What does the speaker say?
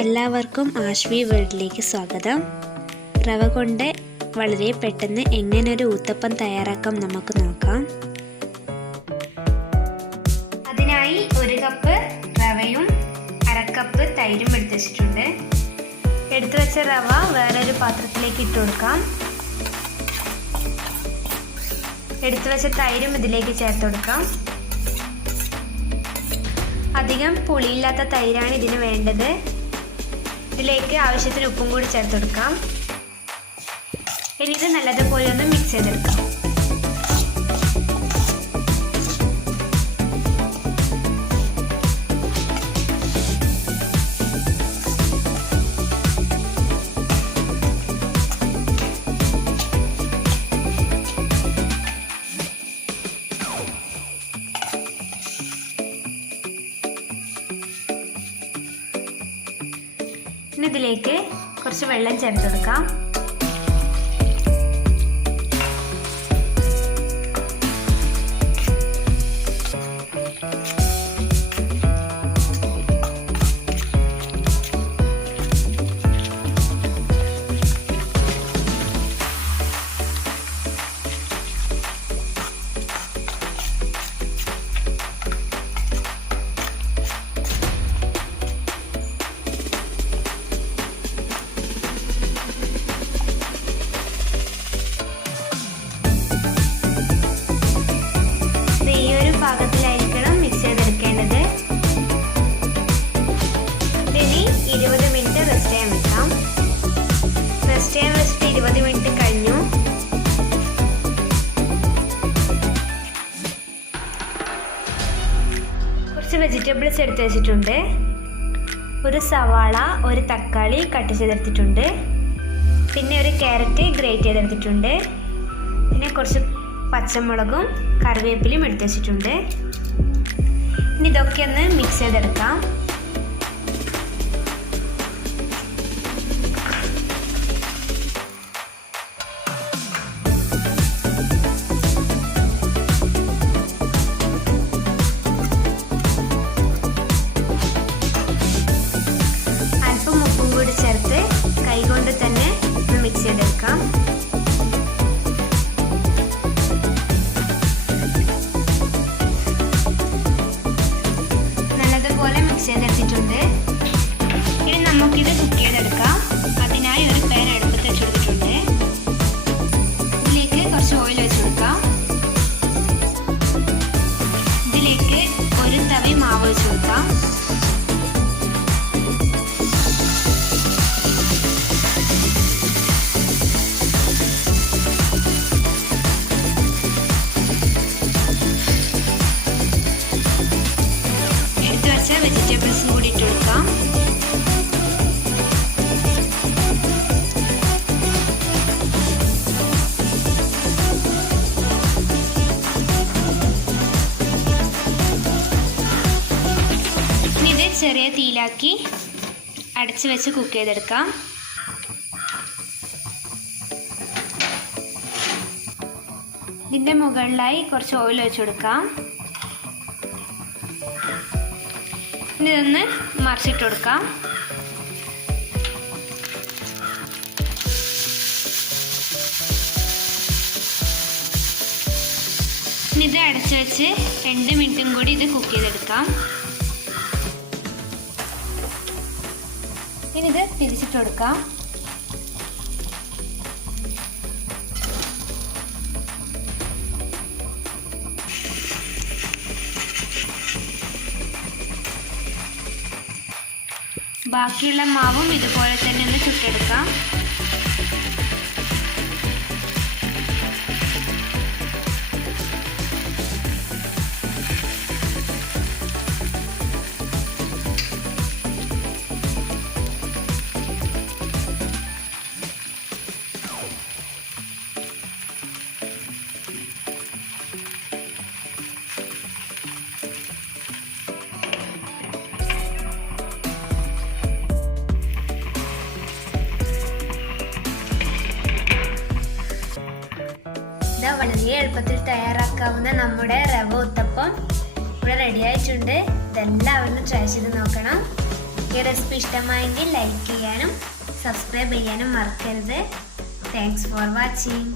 എല്ലാവർക്കും ആശ്വി വേൾഡിലേക്ക് സ്വാഗതം. റവ കൊണ്ട് വളരെ പെട്ടെന്ന് എങ്ങനെ ഒരു ഊത്തപ്പം തയ്യാറാക്കാം നമുക്ക് നോക്കാം. അതിനായി 1 കപ്പ് റവയും 1/2 കപ്പ് തൈരും എടുത്തു വെച്ചിട്ടുണ്ട്. എടുത്തു വെച്ച റവ വേറൊരു പാത്രത്തിലേക്ക് ഇട്ട് കൊടുക്കാം. എടുത്തു വെച്ച തൈരും ഇതിലേക്ക് ചേർത്ത് കൊടുക്കാം. അധികം പുളിയില്ലാത്ത തൈരാണ് ഇതിന് വേണ്ടത്. ഇതിലേക്ക് ആവശ്യത്തിന് ഉപ്പും കൂടി ചേർത്ത് കൊടുക്കാം. ഇനി ഇത് നല്ലതുപോലെ ഒന്ന് മിക്സ് ചെയ്തെടുക്കാം. ഇനി ഇതിലേക്ക് കുറച്ച് വെള്ളം ചേർത്ത് കൊടുക്കാം. പാകത്തിലായിരിക്കണം മിക്സ് ചെയ്തെടുക്കേണ്ടത്. ഇതിനി 20 മിനിറ്റ് റെസ്റ്റ് ചെയ്യാൻ വെക്കാം. റെസ്റ്റ് ചെയ്യാൻ വെച്ചിട്ട് 20 മിനിറ്റ് കഴിഞ്ഞു. കുറച്ച് വെജിറ്റബിൾസ് എടുത്ത് വെച്ചിട്ടുണ്ട്. ഒരു സവാള, ഒരു തക്കാളി കട്ട് ചെയ്തെടുത്തിട്ടുണ്ട്. പിന്നെ ഒരു ക്യാരറ്റ് ഗ്രേറ്റ് ചെയ്തെടുത്തിട്ടുണ്ട്. പിന്നെ കുറച്ച് പച്ചമുളകും കറിവേപ്പിലയും എടുത്ത് വെച്ചിട്ടുണ്ട്. ഇനി ഇതൊക്കെ ഒന്ന് മിക്സ് ചെയ്തെടുക്കാം. അല്പം ഉപ്പും കൂടി ചേർത്ത് കൈകൊണ്ട് തന്നെ ഒന്ന് മിക്സ് ചെയ്തെടുക്കാം. മിക്സ് ചെയ്തെടുത്തിട്ടുണ്ട്. ഇനി നമുക്കിത് കുക്ക് ചെയ്തെടുക്കാം. അതിനായി ഒരു പാൻ അടുപ്പത്ത് വെച്ച് കൊടുത്തിട്ടുണ്ട്. ഇതിലേക്ക് കുറച്ച് ഓയിൽ വെച്ച് കൊടുക്കാം. ഇതിലേക്ക് ഒരു തവി മാവ് വെച്ച് കൊടുക്കാം. വെജിറ്റബിൾസും കൂടി ഇട്ട് കൊടുക്കാം. ഇനി ഇത് ചെറിയ തീയിലാക്കി അടച്ച് വെച്ച് കുക്ക് ചെയ്തെടുക്കാം. ഇതിൻ്റെ മുകളിലായി കുറച്ച് ഓയിൽ വെച്ച് കൊടുക്കാം. ഇനി ഇതൊന്ന് മറിച്ചിട്ട് കൊടുക്കാം. ഇനി ഇത് അടച്ചു വെച്ച് 2 മിനിറ്റും കൂടി ഇത് കുക്ക് ചെയ്തെടുക്കാം. ഇനി ഇത് തിരിച്ചിട്ട് കൊടുക്കാം. ബാക്കിയുള്ള മാവും ഇതുപോലെ തന്നെ ഒന്ന് ചുട്ടെടുക്കാം. വളരെ എളുപ്പത്തിൽ തയ്യാറാക്കാവുന്ന നമ്മുടെ റവ ഉത്തപ്പം ഇവിടെ റെഡി ആയിട്ടുണ്ട്. ഇതെല്ലാവരും ട്രൈ ചെയ്ത് നോക്കണം. ഈ റെസിപ്പി ഇഷ്ടമായെങ്കിൽ ലൈക്ക് ചെയ്യാനും സബ്സ്ക്രൈബ് ചെയ്യാനും മറക്കരുത്. Thanks for watching.